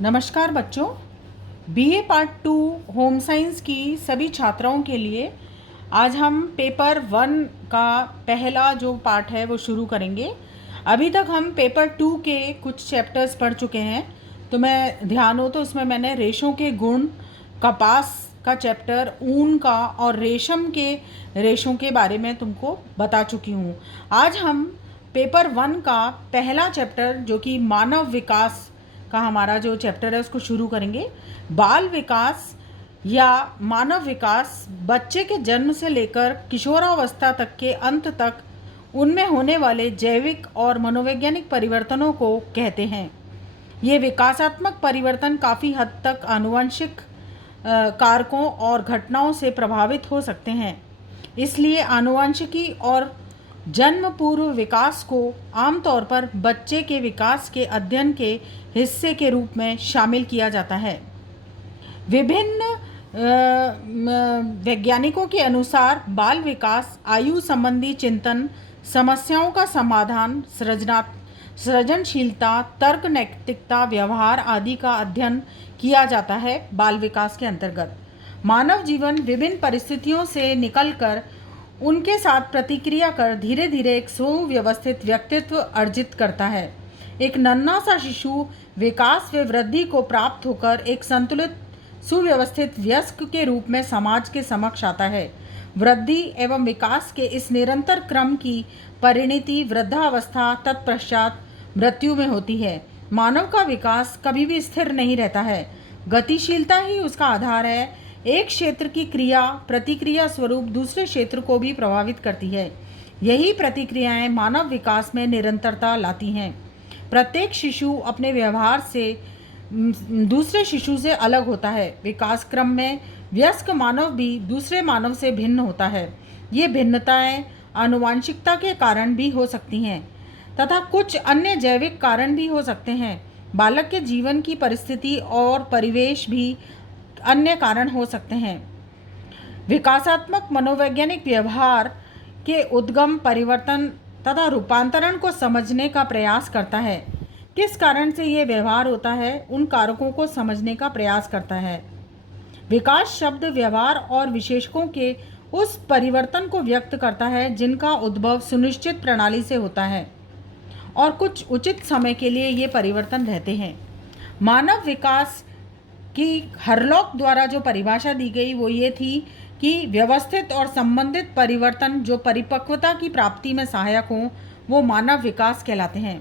नमस्कार बच्चों, BA part 2 home science की सभी छात्राओं के लिए आज हम पेपर 1 का पहला जो पार्ट है वो शुरू करेंगे। अभी तक हम पेपर 2 के कुछ चैप्टर्स पढ़ चुके हैं। तो मैं ध्यान हो तो उसमें मैंने रेशों के गुण, कपास का चैप्टर, ऊन का और रेशम के रेशों के बारे में तुमको बता चुकी हूँ। आज हम पेपर 1 का पहला चैप्टर जो कि मानव विकास का हमारा जो चैप्टर है उसको शुरू करेंगे। बाल विकास या मानव विकास बच्चे के जन्म से लेकर किशोरावस्था तक के अंत तक उनमें होने वाले जैविक और मनोवैज्ञानिक परिवर्तनों को कहते हैं। ये विकासात्मक परिवर्तन काफ़ी हद तक आनुवंशिक कारकों और घटनाओं से प्रभावित हो सकते हैं। इसलिए आनुवंशिकी और जन्म पूर्व विकास को आमतौर पर बच्चे के विकास के अध्ययन के हिस्से के रूप में शामिल किया जाता है। विभिन्न वैज्ञानिकों के अनुसार बाल विकास आयु संबंधी चिंतन, समस्याओं का समाधान, सृजनशीलता, तर्क, नैतिकता, व्यवहार आदि का अध्ययन किया जाता है। बाल विकास के अंतर्गत मानव जीवन विभिन्न परिस्थितियों से निकलकर उनके साथ प्रतिक्रिया कर धीरे धीरे एक सुव्यवस्थित व्यक्तित्व अर्जित करता है। एक नन्हा सा शिशु विकास व वृद्धि को प्राप्त होकर एक संतुलित सुव्यवस्थित वयस्क के रूप में समाज के समक्ष आता है। वृद्धि एवं विकास के इस निरंतर क्रम की परिणति वृद्धावस्था तत्पश्चात मृत्यु में होती है। मानव का विकास कभी भी स्थिर नहीं रहता है। गतिशीलता ही उसका आधार है। एक क्षेत्र की क्रिया प्रतिक्रिया स्वरूप दूसरे क्षेत्र को भी प्रभावित करती है। यही प्रतिक्रियाएं मानव विकास में निरंतरता लाती हैं। प्रत्येक शिशु अपने व्यवहार से दूसरे शिशु से अलग होता है। विकास क्रम में वयस्क मानव भी दूसरे मानव से भिन्न होता है। ये भिन्नताएं आनुवांशिकता के कारण भी हो सकती हैं तथा कुछ अन्य जैविक कारण भी हो सकते हैं। बालक के जीवन की परिस्थिति और परिवेश भी अन्य कारण हो सकते हैं। विकासात्मक मनोवैज्ञानिक व्यवहार के उद्गम, परिवर्तन तथा रूपांतरण को समझने का प्रयास करता है। किस कारण से ये व्यवहार होता है, उन कारकों को समझने का प्रयास करता है। विकास शब्द व्यवहार और विशेषकों के उस परिवर्तन को व्यक्त करता है जिनका उद्भव सुनिश्चित प्रणाली से होता है और कुछ उचित समय के लिए ये परिवर्तन रहते हैं। मानव विकास की हरलॉक द्वारा जो परिभाषा दी गई वो ये थी कि व्यवस्थित और संबंधित परिवर्तन जो परिपक्वता की प्राप्ति में सहायक हों वो मानव विकास कहलाते हैं।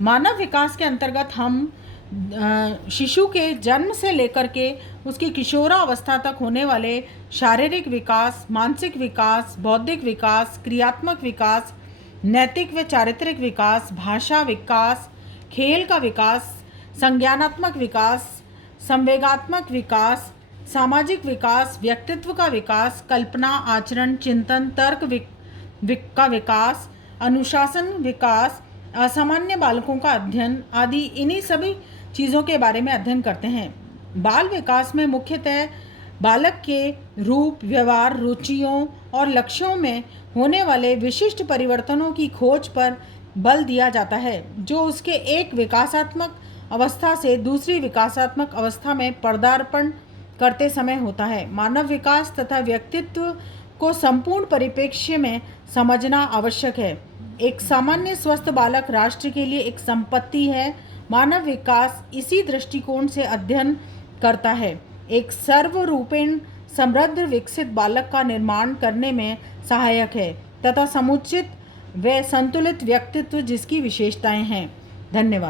मानव विकास के अंतर्गत हम शिशु के जन्म से लेकर के उसकी किशोरावस्था तक होने वाले शारीरिक विकास, मानसिक विकास, बौद्धिक विकास, क्रियात्मक विकास, नैतिक व चारित्रिक विकास, भाषा विकास, खेल का विकास, संज्ञानात्मक विकास, संवेगात्मक विकास, सामाजिक विकास, व्यक्तित्व का विकास, कल्पना, आचरण, चिंतन, तर्क का विकास, अनुशासन विकास, असामान्य बालकों का अध्ययन आदि इन्हीं सभी चीज़ों के बारे में अध्ययन करते हैं। बाल विकास में मुख्यतः बालक के रूप, व्यवहार, रुचियों और लक्ष्यों में होने वाले विशिष्ट परिवर्तनों की खोज पर बल दिया जाता है जो उसके एक विकासात्मक अवस्था से दूसरी विकासात्मक अवस्था में पदार्पण करते समय होता है। मानव विकास तथा व्यक्तित्व को संपूर्ण परिप्रेक्ष्य में समझना आवश्यक है। एक सामान्य स्वस्थ बालक राष्ट्र के लिए एक संपत्ति है। मानव विकास इसी दृष्टिकोण से अध्ययन करता है। एक सर्वरूपेण समृद्ध विकसित बालक का निर्माण करने में सहायक है तथा समुचित व संतुलित व्यक्तित्व जिसकी विशेषताएं हैं। धन्यवाद।